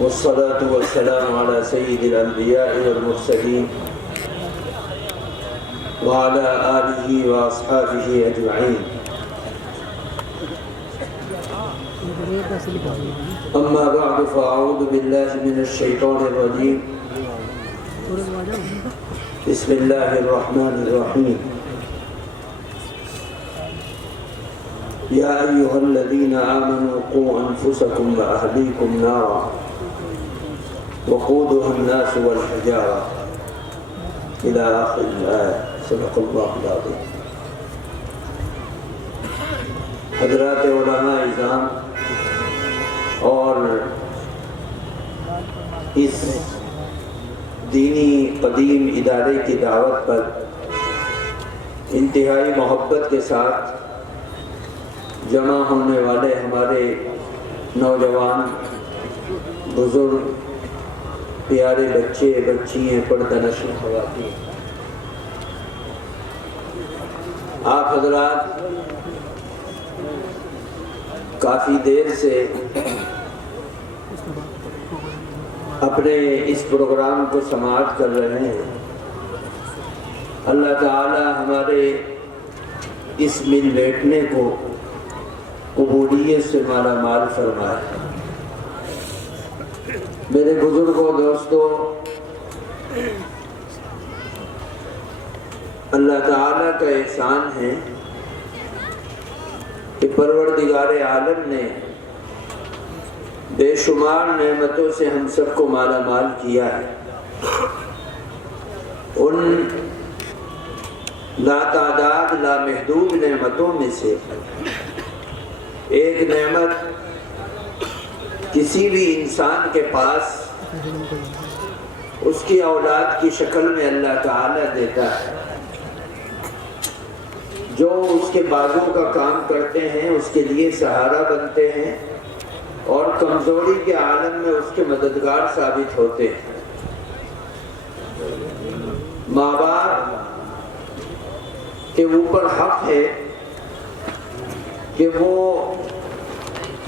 والصلاة والسلام على سيد الأنبياء والمرسلين وعلى آله وأصحابه أجمعين. أما بعد فأعوذ بالله من الشيطان الرجيم. بسم الله الرحمن الرحيم. يا أيها الذين آمنوا قوا أنفسكم وأهليكم نارا وقودها الناس والحجارة إلى آخر الآية. صدق الله العظيم. حضرات علماء اعظام اور اس دینی قدیم ادارے کی دعوت پر انتہائی محبت کے ساتھ جمع ہونے والے ہمارے نوجوان، بزرگ، پیارے بچے، بچیاں، پردہ نشین خواتین، آپ حضرات کافی دیر سے اپنے اس پروگرام کو سماعت کر رہے ہیں. اللہ تعالی ہمارے اس مل بیٹھنے کو قبولیت سے مالا مال فرمائے. میرے بزرگوں، دوستوں، اللہ تعالیٰ کا احسان ہے کہ پروردگار عالم نے بے شمار نعمتوں سے ہم سب کو مالا مال کیا ہے. ان لاتعداد لامحدود نعمتوں میں سے ایک نعمت کسی بھی انسان کے پاس اس کی اولاد کی شکل میں اللہ تعالیٰ دیتا ہے. جو اس کے بازوں کا کام کرتے ہیں، اس کے لیے سہارا بنتے ہیں اور کمزوری کے عالم میں اس کے مددگار ثابت ہوتے ہیں. ماں باپ کے اوپر حق ہے کہ وہ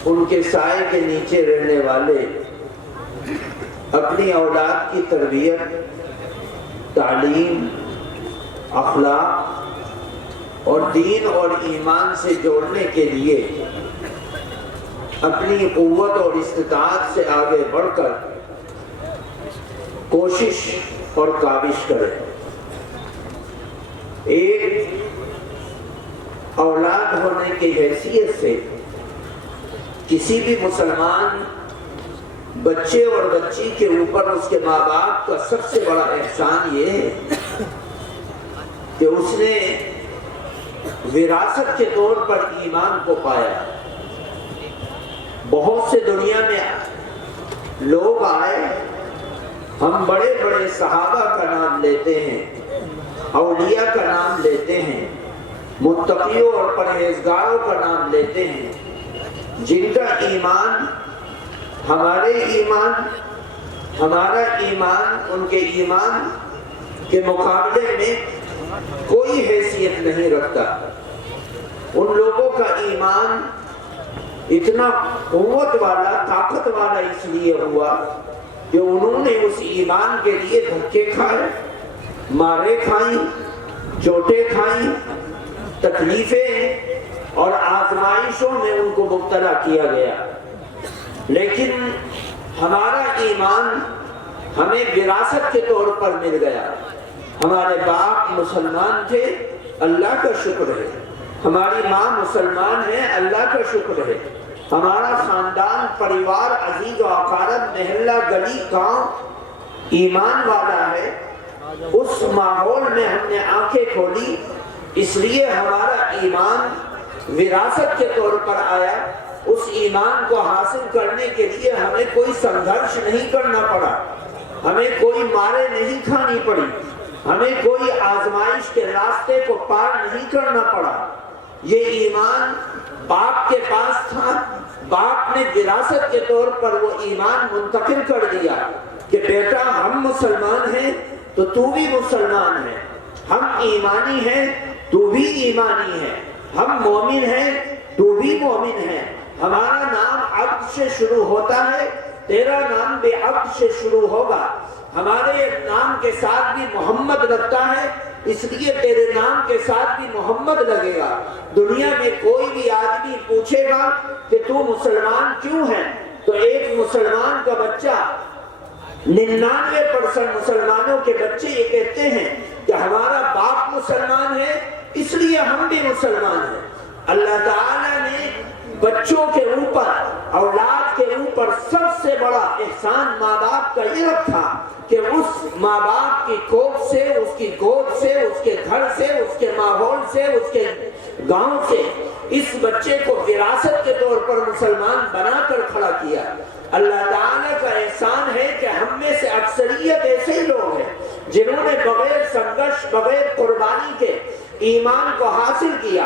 ان کے سائے کے نیچے رہنے والے اپنی اولاد کی تربیت، تعلیم، اخلاق اور دین اور ایمان سے جوڑنے کے لیے اپنی قوت اور استطاعت سے آگے بڑھ کر کوشش اور کاوش کریں. ایک اولاد ہونے کی حیثیت سے کسی بھی مسلمان بچے اور بچی کے اوپر اس کے ماں باپ کا سب سے بڑا احسان یہ ہے کہ اس نے وراثت کے طور پر ایمان کو پایا. بہت سے دنیا میں لوگ آئے، ہم بڑے بڑے صحابہ کا نام لیتے ہیں، اولیاء کا نام لیتے ہیں، متقیوں اور پرہیزگاروں کا نام لیتے ہیں، جن کا ایمان ہمارا ایمان ان کے ایمان کے مقابلے میں کوئی حیثیت نہیں رکھتا. ان لوگوں کا ایمان اتنا قوت والا، طاقت والا اس لیے ہوا کہ انہوں نے اس ایمان کے لیے دھکے کھائے، مارے کھائیں، چوٹیں کھائیں، تکلیفیں اور آزمائشوں میں ان کو مبتلا کیا گیا. لیکن ہمارا ایمان ہمیں وراثت کے طور پر مل گیا. ہمارے باپ مسلمان تھے، اللہ کا شکر ہے. ہماری ماں مسلمان ہے، اللہ کا شکر ہے. ہمارا خاندان، پریوار، عزیز و اقارب، محلہ، گلی، گاؤں ایمان والا ہے. اس ماحول میں ہم نے آنکھیں کھولی، اس لیے ہمارا ایمان وراثت کے طور پر آیا. اس ایمان کو حاصل کرنے کے لیے ہمیں کوئی سنگھرش نہیں کرنا پڑا، ہمیں کوئی مارے نہیں کھانی پڑی، ہمیں کوئی آزمائش کے راستے کو پار نہیں کرنا پڑا. یہ ایمان باپ کے پاس تھا، باپ نے وراثت کے طور پر وہ ایمان منتقل کر دیا کہ بیٹا ہم مسلمان ہیں تو تو بھی مسلمان ہے، ہم ایمانی ہیں تو بھی ایمانی ہے، ہم مومن ہیں تو بھی مومن ہے. ہمارا نام عبد سے شروع ہوتا ہے تیرا نام بے عبد سے شروع ہوگا، ہمارے نام کے ساتھ بھی محمد لگتا ہے، اس لیے تیرے نام کے ساتھ بھی محمد لگے گا۔ دنیا میں کوئی بھی آدمی پوچھے گا کہ تو مسلمان کیوں ہے، تو ایک مسلمان کا بچہ 99% مسلمانوں کے بچے یہ کہتے ہیں کہ ہمارا باپ مسلمان ہے اس لیے ہم بھی مسلمان ہیں۔ اللہ تعالیٰ نے بچوں کے اوپر، اولاد کے اوپر سب سے بڑا احسان ماں باپ کا یہ رکھا کہ اس ماں باپ کی کوکھ سے، اس کی گود سے، اس کے گھر سے، اس کے ماحول سے، اس کے گاؤں سے اس بچے کو وراثت کے طور پر مسلمان بنا کر کھڑا کیا۔ اللہ تعالیٰ کا احسان ہے کہ ہم میں سے اکثریت ایسے ہی لوگ ہیں جنہوں نے بغیر سنگرش، بغیر قربانی کے ایمان کو حاصل کیا۔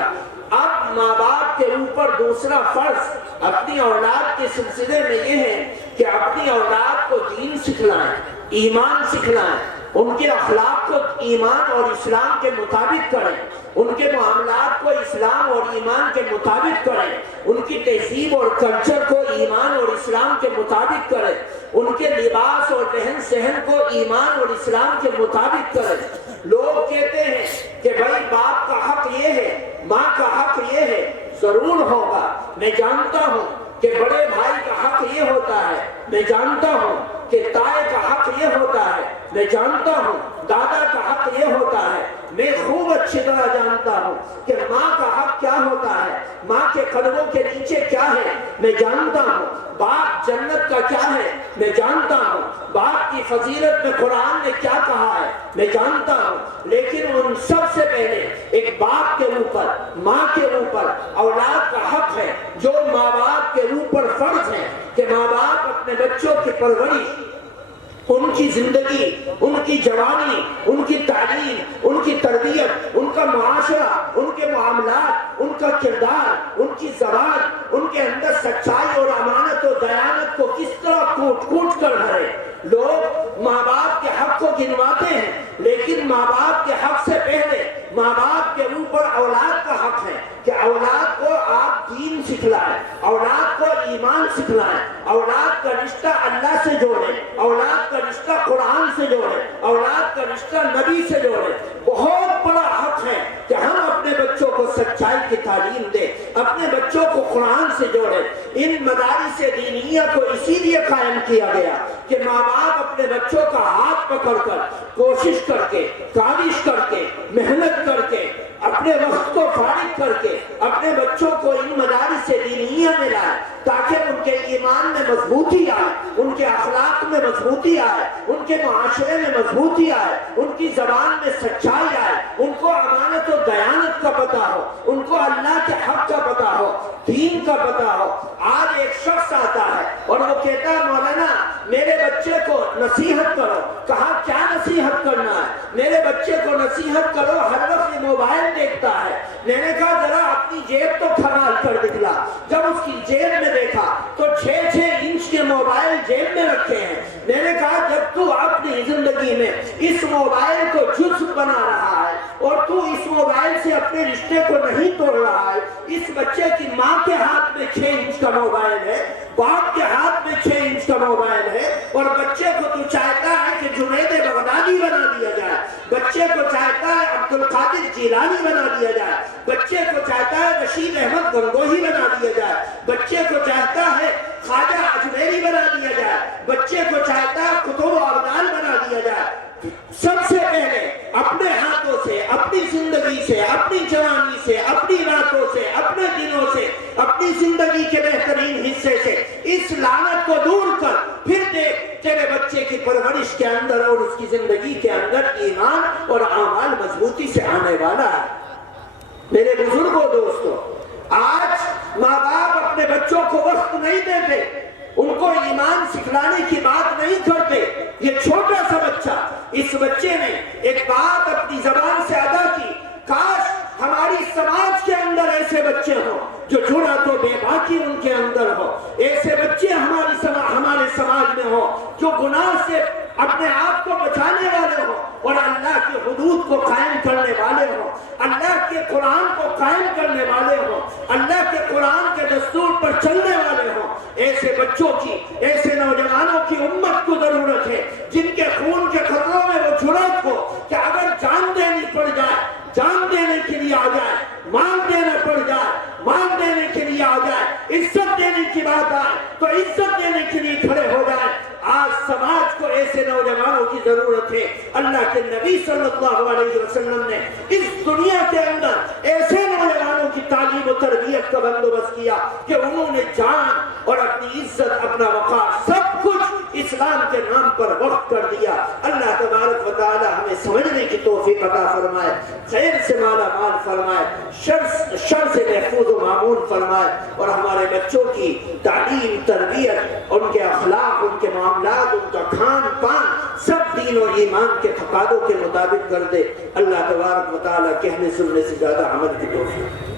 اب ماں باپ کے اوپر دوسرا فرض اپنی اولاد کے سلسلے میں یہ ہے کہ اپنی اولاد کو دین سکھلائیں، ایمان سکھلائیں، ان کے اخلاق کو ایمان اور اسلام کے مطابق کریں، ان کے معاملات کو اسلام اور ایمان کے مطابق کریں، ان کی تہذیب اور کلچر کو ایمان اور اسلام کے مطابق کریں، ان کے لباس اور رہن سہن کو ایمان اور اسلام کے مطابق کریں۔ لوگ کہتے ہیں کہ بھائی باپ کا حق یہ ہے، ماں کا حق یہ ہے، ضرور ہوگا، میں جانتا ہوں کہ بڑے بھائی کا حق یہ ہوتا ہے، میں جانتا ہوں کہ تائے کا حق یہ ہوتا ہے، میں جانتا ہوں دادا کا حق یہ ہوتا ہے، میں خوب اچھی طرح جانتا ہوں کہ ماں کا حق کیا ہوتا ہے، ماں کے قدموں کے نیچے کیا ہے، میں جانتا ہوں باپ جنت کا کیا ہے، میں جانتا ہوں باپ کی فضیلت میں قرآن نے کیا کہا ہے، میں جانتا ہوں۔ لیکن ان سب سے پہلے ایک باپ کے اوپر، ماں کے اوپر اولاد کا حق ہے، جو ماں باپ کے اوپر فرض ہے کہ ماں باپ اپنے بچوں کی پرورش، ان کی زندگی، ان کی جوانی، ان کی تعلیم، ان کی تربیت، ان کا معاشرہ، ان کے معاملات، ان کا کردار، ان کی زبان، ان کے اندر سچائی اور امانت و دیانت کو کس طرح کوٹ کوٹ کر بھرے۔ لوگ ماں باپ کے حق کو گنواتے ہیں، لیکن ماں باپ کے حق سے پہلے ماں باپ کے اوپر اولاد کا حق ہے کہ اولاد کو آپ دین سکھلائیں، اولاد کو ایمان سکھلائیں، اولاد کا رشتہ اللہ سے جوڑیں، اولاد کا رشتہ قرآن سے جوڑیں، اولاد کا رشتہ نبی سے جوڑیں۔ بہت بڑا حق ہے کہ ہم اپنے بچوں کو سچائی کی تعلیم دیں، اپنے بچوں کو قرآن سے جوڑیں۔ ان مدارس دینیہ کو اسی لیے قائم کیا گیا کہ ماں باپ اپنے بچوں کا ہاتھ پکڑ کر، کوشش کر کے، کاوش کر کے، محنت کر کے، اپنے وقت کو فارغ کر کے اپنے بچوں کو ان مدارس دینیہ میں لائے تاکہ ان کے ایمان میں مضبوطی آئے، ان کے اخلاق میں مضبوطی آئے، ان کے معاشرے میں مضبوطی آئے، ان کی زبان میں سچائی آئے، ان کو امانت و دیانت کا پتہ ہو، ان کو اللہ کے حق کا پتہ ہو، دین کا پتہ ہو۔ آج ایک شخص آتا ہے اور وہ کہتا ہے مولانا میرے بچے کو نصیحت کرو۔ کہا کیا نصیحت کرنا ہے؟ میرے بچے کو نصیحت کرو، ہر وقت موبائل دیکھتا ہے۔ میں نے کہا ذرا اپنی جیب تو کھنگال کر دکھلا۔ جب اس کی جیب میں دیکھا تو 6 انچ کے موبائل جیب میں رکھے ہیں۔ میں نے کہا جب تو اپنی زندگی میں اس موبائل کو جزو بنا رہا ہے اور تو اس موبائل سے اپنے رشتے کو نہیں توڑ رہا ہے، اس بچے کی ماں کے ہاتھ میں 6 انچ کا موبائل ہے، باپ کے ہاتھ میں 6 انچ کا موبائل ہے، اور بچے کو تو چاہتا ہے کہ جنید بغدادی بنا دیا جائے، بچے کو چاہتا ہے عبد القادر جیلانی بنا دیا جائے، بچے کو چاہتا ہے رشید احمد گنگوہی بنا دیا جائے، بچے کو چاہتا ہے خواجہ اجمیری بنا دیا جائے، بچے کو چاہتا ہے قطب و ابدال بنا دیا جائے۔ سب سے پہلے اپنے ہاتھوں سے، اپنی زندگی سے، اپنی جوانی سے، اپنی راتوں سے، اپنے دنوں سے، اپنی زندگی کے بہترین حصے سے اس لعنت کو دور کر پھر دیکھ تیرے بچے کی پرورش کے اندر اور اس کی زندگی کے اندر ایمان اور اعمال مضبوطی سے آنے والا ہے۔ میرے بزرگوں، دوستوں، آج ماں باپ اپنے بچوں کو وقت نہیں دیتے، ان کو ایمان سکھلانے کی بات نہیں کرتے۔ یہ چھوٹا سا بچہ، اس بچے نے ایک بات اپنی زبان سے ادا کی۔ کاش ہماری سماج کے اندر ایسے بچے ہوں جو جرأت و بے باکی ان کے اندر ہو، ایسے بچے ہمارے سماج میں ہوں جو گناہ سے اپنے آپ کو بچانے والے ہوں اور اللہ کی حدود کو قائم کرنے والے ہوں، اللہ کے قرآن کو قائم کرنے والے ہوں، اللہ کے قرآن کے دستور پر چلنے والے ہوں۔ ایسے بچوں کی، ایسے نوجوانوں کی امت کو ضرورت ہے جن کے خون کے خطروں میں وہ جرأت ہو کہ اگر جان دینی پڑ جائے، جان دینے کے لیے آ جائے، مان دینا پڑ جائے، مان دینے کے لیے آ جائے، عزت دینے کی بات آئے تو عزت دینے کے لیے کھڑے ہو جائے۔ آج سماج کو ایسے نوجوانوں کی ضرورت ہے۔ اللہ کے نبی صلی اللہ علیہ وسلم نے اس دنیا کے اندر ایسے نوجوانوں کی تعلیم و تربیت کا بندوبست کیا کہ انہوں نے جان اور اپنی عزت، اپنا وقار، سب کچھ اسلام کے نام پر وقف کر دیا۔ اللہ تبارک و تعالی ہمیں سمجھنے کی توفیق عطا فرمائے، خیر سے مالا مال فرمائے، شر سے محفوظ و معمون فرمائے، اور ہمارے بچوں کی تعلیم، تربیت، ان کے اخلاق، ان کے معاملات، ان کا کھان پان سب دین و ایمان کے تقاضوں کے مطابق کر دے۔ اللہ تبارک و تعالی کہنے سننے سے زیادہ عمل کی توفیق۔